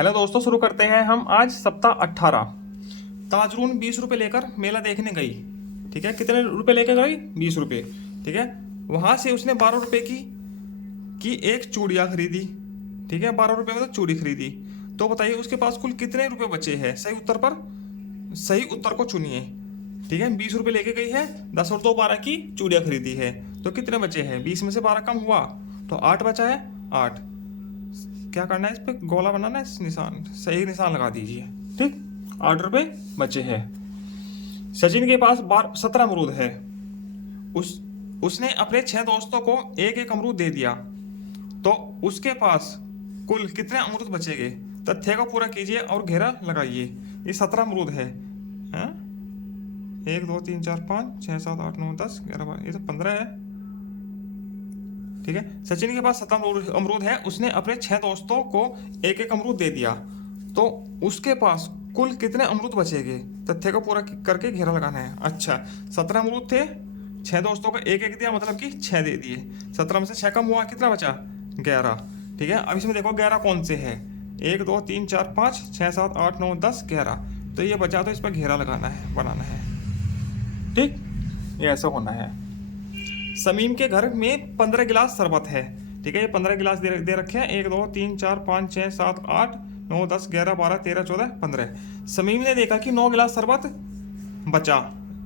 Hello दोस्तों, शुरू करते हैं हम आज सप्ताह 18। ताजरून 20 रुपये लेकर मेला देखने गई। ठीक है, कितने रुपए लेकर गई? 20 रुपये। ठीक है, वहां से उसने 12 रुपये की एक चूड़िया खरीदी। ठीक है, 12 रुपये में तो चूड़ी खरीदी। तो बताइए उसके पास कुल कितने रुपए बचे हैं? सही उत्तर को चुनिए। ठीक है, 20 रुपये लेके गई है, 10 और 2 12 की चूड़िया खरीदी है, तो कितने बचे हैं? 20 में से 12 कम हुआ तो 8 बचा है। 8 क्या करना है? इस पे गोला बनाना है, इस निशान सही निशान लगा दीजिए। ठीक, 8 रुपये बचे हैं। सचिन के पास 17 अमरूद है। उसने अपने 6 दोस्तों को एक एक अमरूद दे दिया, तो उसके पास कुल कितने अमरूद बचेंगे? तथ्य को पूरा कीजिए और घेरा लगाइए। ये 17 अमरूद है, हाँ? 1 2 3 4 5 6 7 8 9 10 11 12, ये तो 15 है। ठीक है, सचिन के पास 17 अमरूद है। उसने अपने 6 दोस्तों को एक एक अमरूद दे दिया, तो उसके पास कुल कितने अमरूद बचेंगे? तथ्य को पूरा करके घेरा लगाना है। अच्छा, 17 अमरूद थे, 6 दोस्तों को एक एक दिया, मतलब कि 6 दे दिए। 17 में से 6 कम हुआ, कितना बचा? 11। ठीक है, अब इसमें देखो 11 कौन से है? 1 2 3 4 5 6 7 8 9 10 11, तो ये बचा, तो इस पर घेरा लगाना है, बनाना है। ठीक, ये ऐसा होना है। समीम के घर में 15 गिलास शरबत है। ठीक है, ये 15 गिलास दे रखे हैं। 1 2 3 4 5 6 7 8 9 10 11 12 13 14 15। समीम ने देखा कि 9 गिलास शरबत बचा।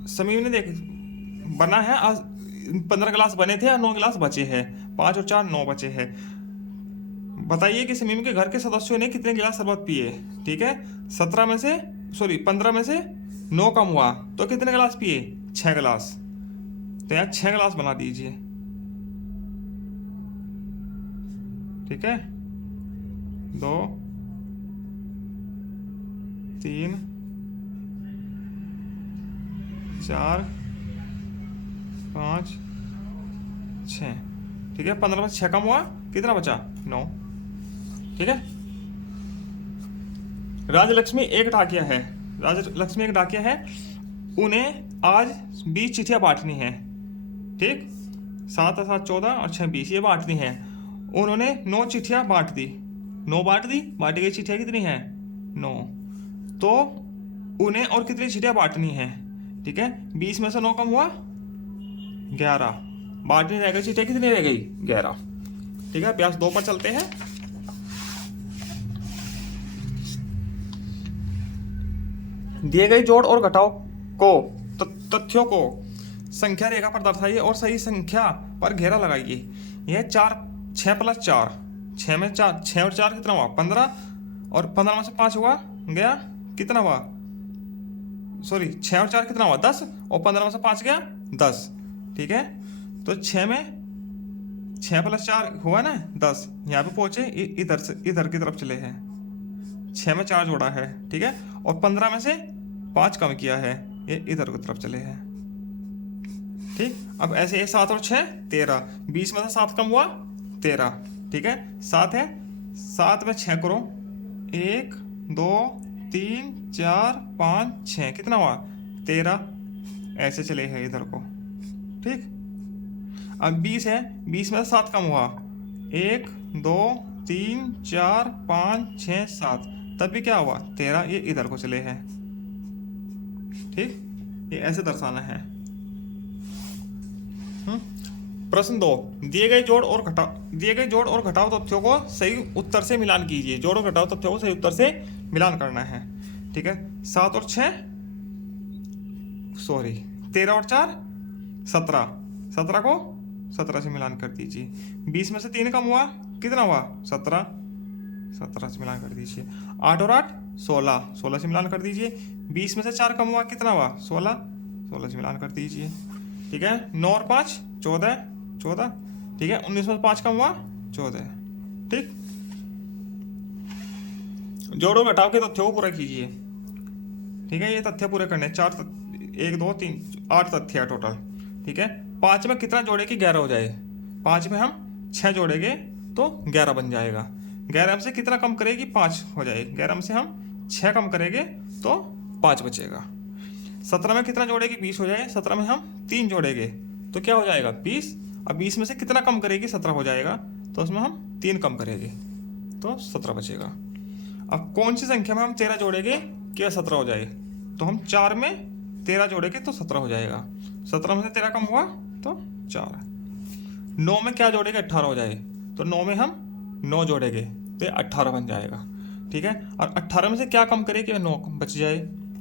समीम ने बना है, 15 गिलास बने थे और 9 गिलास बचे हैं। 5 और 4 9 बचे हैं। बताइए कि समीम के घर के सदस्यों ने कितने गिलास शरबत पिए? ठीक है, 15 में से 9 कम हुआ तो कितने गिलास पिए? 6 गिलास। तो यहाँ 6 गिलास बना दीजिए। ठीक है, 2 3 4 5 6। ठीक है, 15 में से 6 कम हुआ, कितना बचा? 9। ठीक है, राजलक्ष्मी एक डाकिया है। उन्हें आज 20 चिट्ठियां बांटनी है। ठीक, 7 और 7 14 और 6 20, ये बांटनी है। उन्होंने 9 चिट्ठियां बांट दी। 9 बांट दी, बांटी गई चिट्ठियां कितनी है? 9। तो उन्हें और कितनी चिट्ठियां बांटनी है? ठीक है, 20 में से 9 कम हुआ, 11। बांटनी रह गई चिट्ठियां, कितनी रह गई? 11। ठीक है, अभ्यास 2 पर चलते हैं। दिए गए जोड़ और घटाव को तथ्यों को संख्या रेखा पर दर्शाइए और सही संख्या पर घेरा लगाइए। यह 6 प्लस 4, 6 में 4, 6 और 4 कितना हुआ? 15, और 15 में से 5 हुआ गया, कितना हुआ? 6 और 4 कितना हुआ? 10, और 15 में से 5 गया 10। ठीक है, तो 6 प्लस 4 हुआ ना 10। यहाँ पे पहुंचे, इधर की तरफ चले हैं। 6 में 4 जोड़ा है। ठीक है, और 15 में से 5 कम किया है, ये इधर की तरफ चले हैं। ठीक, अब ऐसे 7 और 6 13, 20 में से 7 कम हुआ, 13। ठीक है, 7 है, 7 में 6 करो, 1 2 3 4 5 6, कितना हुआ? 13। ऐसे चले हैं इधर को। ठीक, अब 20 है, 20 में से 7 कम हुआ, 1 2 3 4 5 6 7, तब भी क्या हुआ? 13, ये इधर को चले हैं। ठीक, ये ऐसे दर्शाना है। प्रश्न 2, दिए गए जोड़ और घटाव तथ्यों को सही उत्तर से मिलान कीजिए। जोड़ और घटाव तथ्यों को सही उत्तर से मिलान करना है। ठीक है, 7 और 6 13 और 4 17, 17 को 17 से मिलान कर दीजिए। 20 में से 3 कम हुआ, कितना हुआ? 17, 17 से मिलान कर दीजिए। 8 और 8 16, 16 से मिलान कर दीजिए। 20 में से 4 कम हुआ, कितना हुआ? 16, 16 से मिलान कर दीजिए। ठीक है, 9 और 5 14, 14। ठीक है, 19 में से 5 कम हुआ, 14। ठीक, जोड़ो घटाव के तथ्यों को पूरा कीजिए। ठीक है, ये तथ्य पूरे करने 1 2 3 8 तथ्य है टोटल। ठीक है, 5 में कितना जोड़े कि 11 हो जाए? 5 में हम 6 जोड़ेंगे तो 11 बन जाएगा। 11 में से कितना कम करेगी? 5 हो जाए। 11 में से हम 6 कम करेंगे तो 5 बचेगा। 17 में कितना जोड़ेगी? 20 हो जाए। 17 में हम 3 जोड़ेंगे तो क्या हो जाएगा? 20। अब 20 में से कितना कम करेगी? 17 हो जाएगा, तो उसमें हम 3 कम करेंगे तो 17 बचेगा। अब कौन सी संख्या में हम 13 जोड़ेंगे कि 17 हो जाए? तो हम 4 में 13 जोड़ेंगे तो 17 हो जाएगा। 17 में से 13 कम हुआ तो 4। 9 में क्या जोड़ेंगे? 18 हो जाए, तो 9 में हम 9 जोड़ेंगे तो 18 बन जाएगा। ठीक है, और 18 में से क्या कम करेंगे? 9 बच जाए।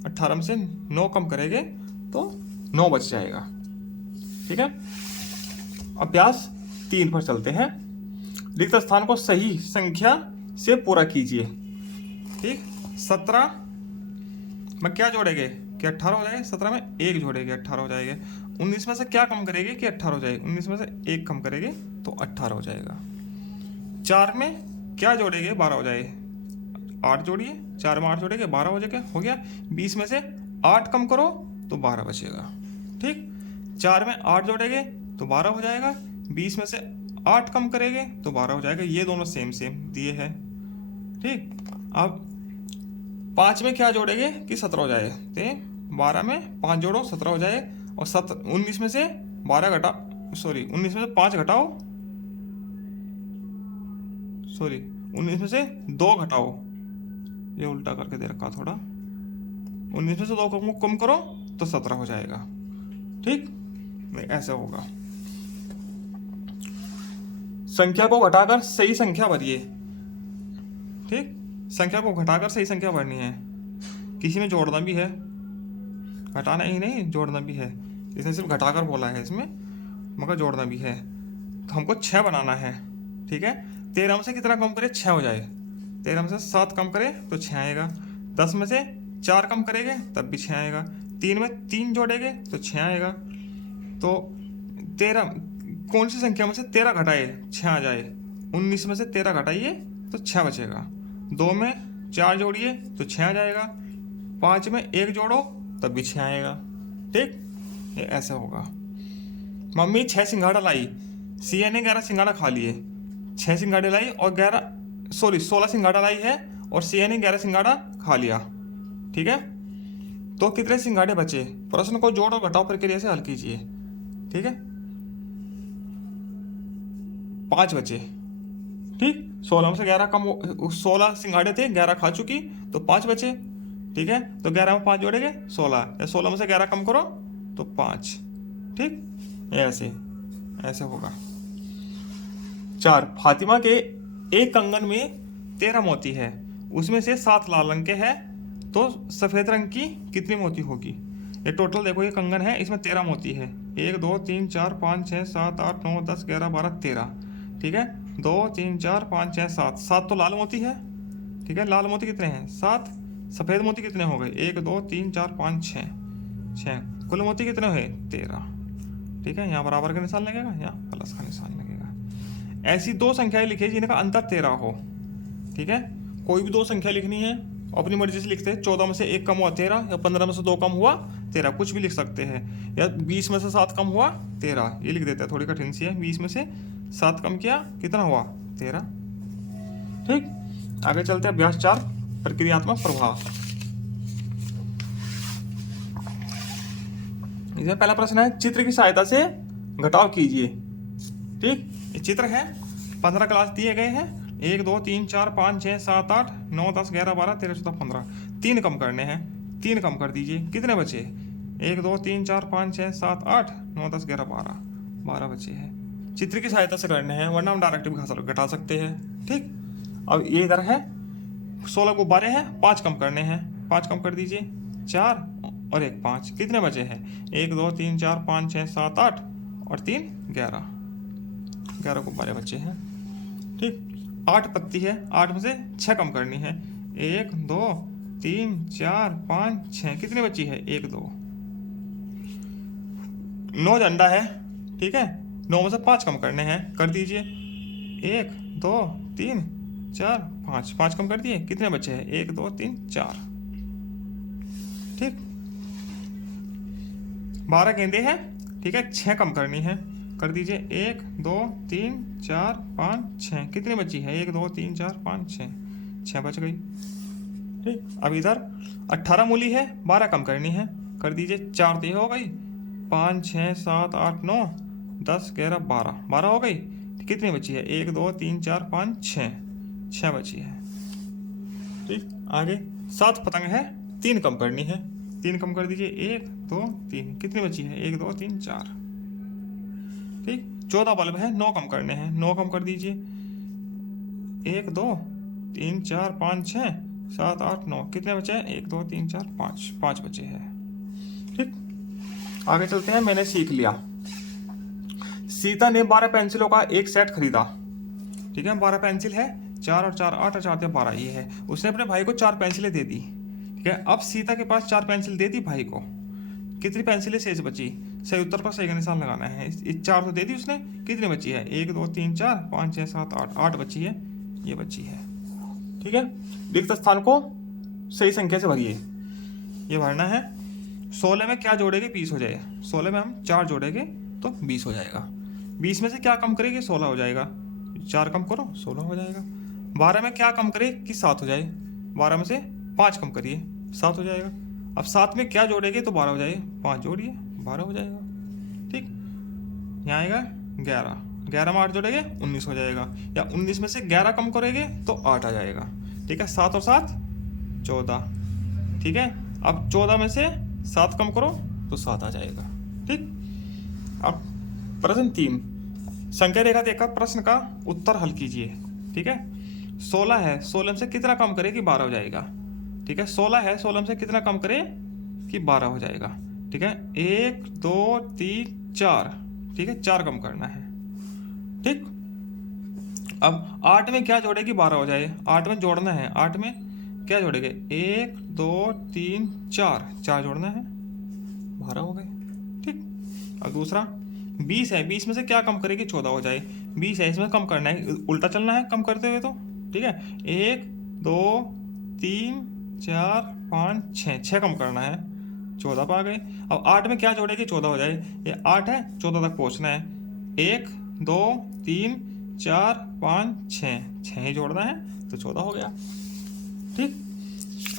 18 में से 9 कम करेंगे तो 9 बच जाएगा। ठीक है, अभ्यास 3 पर चलते हैं। रिक्त स्थान को सही संख्या से पूरा कीजिए। ठीक, 17 में क्या जोड़ेंगे कि 18 हो जाएगा? 17 में 1 जोड़ेंगे, 18 हो जाएगा। 19 में से क्या कम करेंगे कि 18 हो जाएगा? 19 में से 1 कम करेंगे तो 18 हो जाएगा। 4 में क्या जोड़ेंगे? 12 हो जाए। 8 जोड़िए, 4 में 8 जोड़ेंगे 12 हो जाएगा, हो गया। 20 में से 8 कम करो तो 12 बचेगा। ठीक, 4 में 8 जोड़ेंगे तो 12 हो जाएगा। 20 में से 8 कम करेंगे तो 12 हो जाएगा। ये दोनों सेम सेम दिए हैं। ठीक, अब 5 में क्या जोड़ेंगे कि 17 हो जाए? तो 12 में 5 जोड़ो 17 हो जाए। और 19 में से 12 घटा 19 में से 5 घटाओ, 19 में से 2 घटाओ, ये उल्टा करके दे रखा थोड़ा। 19 में से 2 कम करो तो 17 हो जाएगा। ठीक, नहीं ऐसे होगा। संख्या को घटाकर सही संख्या भरिए। ठीक, संख्या को घटाकर सही संख्या भरनी है। किसी में जोड़ना भी है, घटाना ही नहीं जोड़ना भी है। इसने सिर्फ घटाकर बोला है इसमें, मगर जोड़ना भी है। तो हमको 6 बनाना है। ठीक है, 13 में से कितना कम करे? 6 हो जाए। 13 में से 7 कम करे तो 6 आएगा। 10 में से 4 कम करेंगे तब भी 6 आएगा। 3 में 3 जोड़ेंगे तो 6 आएगा। तो 13 कौन सी संख्या में से 13 घटाए 6 आ जाए? 19 में से 13 घटाइए तो 6 बचेगा। 2 में 4 जोड़िए तो 6 आ जाएगा। 5 में 1 जोड़ो तब भी 6 आएगा। ठीक, ये ऐसे होगा। मम्मी 6 सिंघाड़ा लाई, सिया ने 11 सिंघाड़ा खा लिए। 6 सिंघाड़े लाई और 16 सिंघाड़ा लाई है और सिया ने 11 सिंघाड़ा खा लिया। ठीक है, तो कितने सिंघाड़े बचे? प्रश्न को जोड़ और घटाओ प्रक्रिया से हल कीजिए। ठीक है, 5 बचे। ठीक, 16 में से 11 कम, 16 सिंघाड़े थे, 11 खा चुकी तो 5 बचे। ठीक है, तो 11 में 5 जोड़ेंगे 16, या 16 में से 11 कम करो तो 5। ठीक, ऐसे ऐसे होगा। 4, फातिमा के एक कंगन में 13 मोती है, उसमें से 7 लाल रंग के हैं, तो सफ़ेद रंग की कितनी मोती होगी? ये टोटल देखो, ये कंगन है, इसमें 13 मोती है। 1 2 3 4 5 6 7 8 9 10 11 12 13। ठीक है, 2 3 4 5 6 7, 7 तो लाल मोती है। ठीक है, लाल मोती कितने हैं? 7। सफ़ेद मोती कितने हो गए? 1 2 3 4 5 6। कुल मोती कितने हुए? 13। ठीक है, यहाँ बराबर का निशान लगेगा, यहाँ प्लस का निशान लगेगा। ऐसी 2 संख्याएं लिखिए जिनका अंतर 13 हो। ठीक है, कोई भी 2 संख्या लिखनी है, अपनी मर्जी से लिखते हैं। 14 में से 1 कम हुआ 13, या 15 में से 2 कम हुआ 13, कुछ भी लिख सकते हैं। या 20 में से 7 कम हुआ 13, ये लिख देते हैं। थोड़ी कठिन सी है। 20 में से 7 कम किया, कितना हुआ? 13। ठीक, आगे चलते हैं। अभ्यास 4, प्रक्रियात्मक प्रभाव। इसमें पहला प्रश्न है, चित्र की सहायता से घटाव कीजिए। ठीक, ये चित्र है, 15 क्लास दिए गए हैं। 1 2 3 4 5 6 7 8 9 10 11 12 13 14 15। 3 कम करने हैं, 3 कम कर दीजिए, कितने बचे? 1 2 3 4 5 6 7 8 9 10 11 12, 12 बचे हैं। चित्र की सहायता से करने हैं, वरना हम डायरेक्ट भी घटा सकते हैं। ठीक, अब ये इधर है, 16 गुब्बारे हैं, 5 कम करने हैं। 5 कम कर दीजिए, 4 और 1 5, कितने बचे हैं? 1 2 3 4 5 6 7 8 और 3 11, 11 गुब्बारे बचे हैं। ठीक, 8 पत्ती है, 8 में से 6 कम करनी है। 1 2 3 4 5 6, कितनी बची है? 1 2। 9 झंडा है। ठीक है, 9 में से 5 कम करने हैं, कर दीजिए। 1 2 3 4 5, 5 कम कर दिए, कितने बचे हैं? 1 2 3 4। ठीक, 12 गेंदे हैं। ठीक है, 6 कम करनी है, कर दीजिए। 1 2 3 4 5 6, कितनी बची है? 1 2 3 4 5 6, 6 बच गई। ठीक, अब इधर 18 मूली है, 12 कम करनी है, कर दीजिए। 4 तो ये हो गई, 5 6 7 8 9 10 11 12, 12 हो गई। कितनी बची है? 1 2 3 4 5 6, 6 बची है। ठीक, आगे 7 पतंग है, 3 कम करनी है। 3 कम कर दीजिए, 1 2 3, कितनी बची है? 1 2 3 4। ठीक, 14 बल्ब है, 9 कम करने हैं। 9 कम कर दीजिए, 1 2 3 4 5 6 7 8 9, कितने बचे हैं? 1 2 3 4 5, 5 बचे हैं। ठीक, आगे चलते हैं। मैंने सीख लिया। सीता ने 12 पेंसिलों का एक सेट खरीदा। ठीक है, 12 पेंसिल है, 4 और 4 8 और 4 12, ये है। उसने अपने भाई को 4 पेंसिलें दे दी। ठीक है, अब सीता के पास 4 पेंसिल दे दी भाई को, कितनी पेंसिलें शेष बची? सही उत्तर पर सही का निशान लगाना है। 4 तो दे दी उसने, कितनी बची है? 1 2 3 4 5 6 7 8, 8 बची है, ये बची है। ठीक है, रिक्त स्थान को सही संख्या से भरिए। ये भरना है। 16 में क्या जोड़ेंगे? 20 हो जाएगा। 16 में हम 4 जोड़ेंगे तो 20 हो जाएगा। 20 में से क्या कम करेंगे? 16 हो जाएगा। 4 कम करो, 16 हो जाएगा। 12 में क्या कम करें कि 7 हो जाए? 12 में से 5 कम करिए, 7 हो जाएगा। अब 7 में क्या जोड़ेंगे तो 12 हो जाएगा। 5 जोड़िए, 12 हो जाएगा। ठीक, यहाँ आएगा 11। 11 में 8 जोड़ेंगे, 19 हो जाएगा। या 19 में से 11 कम करेंगे तो 8 आ जाएगा। ठीक है, 7 और 7 14। ठीक है, अब 14 में से 7 कम करो तो 7 आ जाएगा। ठीक, अब प्रश्न 3, संख्या रेखा देकर प्रश्न का उत्तर हल कीजिए। ठीक है, 16 है, 16 से कितना कम करे कि 12 हो जाएगा? ठीक है, 16 है, 16 से कितना कम करे कि 12 हो जाएगा? ठीक है, 1 2 3 4। ठीक है, 4 कम करना है। ठीक, अब 8 में क्या जोड़े कि 12 हो जाए? 8 में जोड़ना है, 8 में क्या जोड़ेंगे? 1 2 3 4, 4 जोड़ना है, 12 हो गए। ठीक, अब दूसरा 20 है, 20 में से क्या कम करेगी? 14 हो जाए। 20 है, इसमें कम करना है, उल्टा चलना है कम करते हुए तो। ठीक है, 1 2 3 4 5 6, 6 कम करना है, 14 पा गए। अब 8 में क्या जोड़ेगी? 14 हो जाए। ये 8 है, 14 तक पहुंचना है। 1 2 3 4 5 6, 6 ही जोड़ना है तो 14 हो गया। ठीक,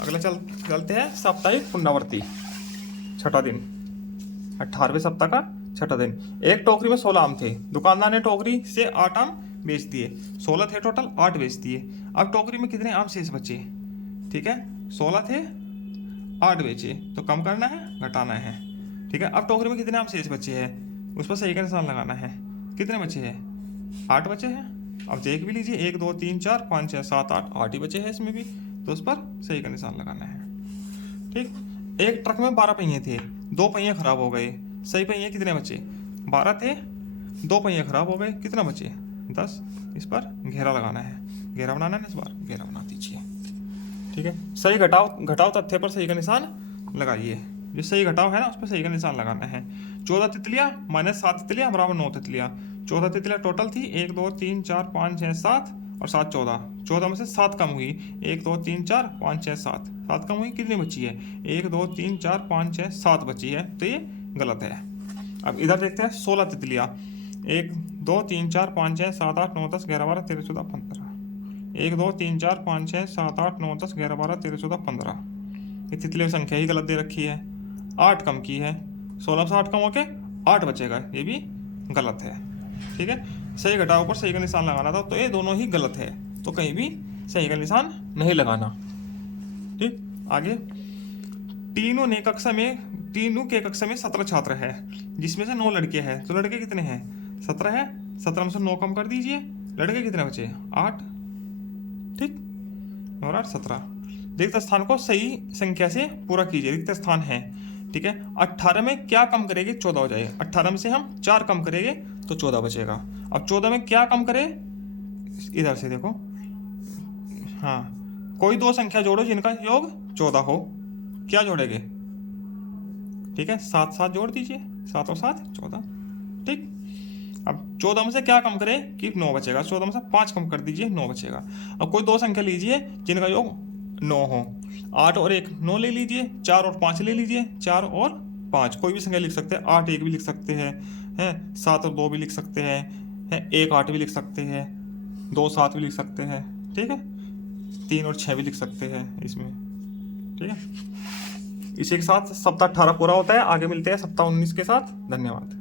अगला चलते हैं साप्ताहिक पुनरावृत्ति, छठा दिन, 18वें सप्ताह का छठा दिन। एक टोकरी में 16 आम थे। दुकानदार ने टोकरी से 8 आम बेच दिए। 16 थे टोटल, 8 बेच दिए। अब टोकरी में कितने आम शेष बचे? ठीक है, 16 थे, 8 बेचे, तो कम करना है, घटाना है। ठीक है, अब टोकरी में कितने आम शेष बचे हैं, उस पर सही का निशान लगाना है। कितने बचे हैं? 8 बचे हैं। अब देख भी लीजिए, 1 2 3 4 5 6 7 8, 8 ही बचे हैं इसमें भी, तो उस पर सही का निशान लगाना है। ठीक, एक ट्रक में 12 पहिए थे, 2 पहिए खराब हो गए। सही पहिए कितने बचे? 12 थे, 2 पहिए खराब हो गए, कितना बचे? 10। इस पर घेरा लगाना है, घेरा बनाना है, इस बार घेरा बना दीजिए। ठीक है, सही घटाव तथ्य पर सही का निशान लगाइए। जो सही घटाव है ना, उस पर सही का निशान लगाना है। 14 तितलियां माइनस 7 तितलियां बराबर 9 तितलियां। 14 तितलियां टोटल थी, 1 2 3 4 5 6 7 और 7 14। 14 में से 7 कम हुई, 1 2 3 4 5 6 7, 7 कम हुई, कितनी बची है? 1 2 3 4 5 6 7 बची है, तो ये गलत है। अब इधर देखते हैं 16 तितलियां, 1 2 3 4 5 6 7 8 9 10 11 12 13 14 15। 1 2 3 4 5 6 7 8 9 10 11 12 13 14 15। ये तितलियों की संख्या ही गलत दे रखी है, 8 कम की है। 16 से 8 कम होके 8 बचेगा, ये भी गलत है। ठीक है, सही घटाव पर सही का निशान लगाना था, तो ये दोनों ही गलत है, तो कहीं भी सही का निशान नहीं लगाना। ठीक, आगे तीनों के कक्षा में 17 छात्र है, जिसमें से 9 लड़के हैं। तो लड़के कितने हैं? 17 है, 17 में से 9 कम कर दीजिए, लड़के कितने बचे? 8। ठीक, और 8 17। रिक्त स्थान को सही संख्या से पूरा कीजिए। रिक्त स्थान है, ठीक है। 18 में क्या कम करेंगे? 14 हो जाएगा। 18 में से हम 4 कम करेंगे तो 14 बचेगा। अब 14 में क्या कम करें? इधर से देखो, हाँ, कोई 2 संख्या जोड़ो जिनका योग 14 हो। क्या जोड़ेंगे? ठीक है, 7 7 जोड़ दीजिए, 7 और 7 14। ठीक, अब 14 में से क्या कम करें कि 9 बचेगा। 14 में से 5 कम कर दीजिए, 9 बचेगा। अब कोई 2 संख्या लीजिए जिनका योग 9 हो। 8 और 1 9 ले लीजिए, 4 और 5 ले लीजिए, 4 और 5 कोई भी संख्या लिख सकते हैं। 8 1 भी लिख सकते हैं, 7 और 2 भी लिख सकते हैं, 1 8 भी लिख सकते हैं, 2 7 भी लिख सकते हैं। ठीक है, 3 और 6 भी लिख सकते हैं इसमें। ठीक है, इसी के साथ सप्ताह 18 पूरा होता है। आगे मिलते हैं सप्ताह 19 के साथ। धन्यवाद।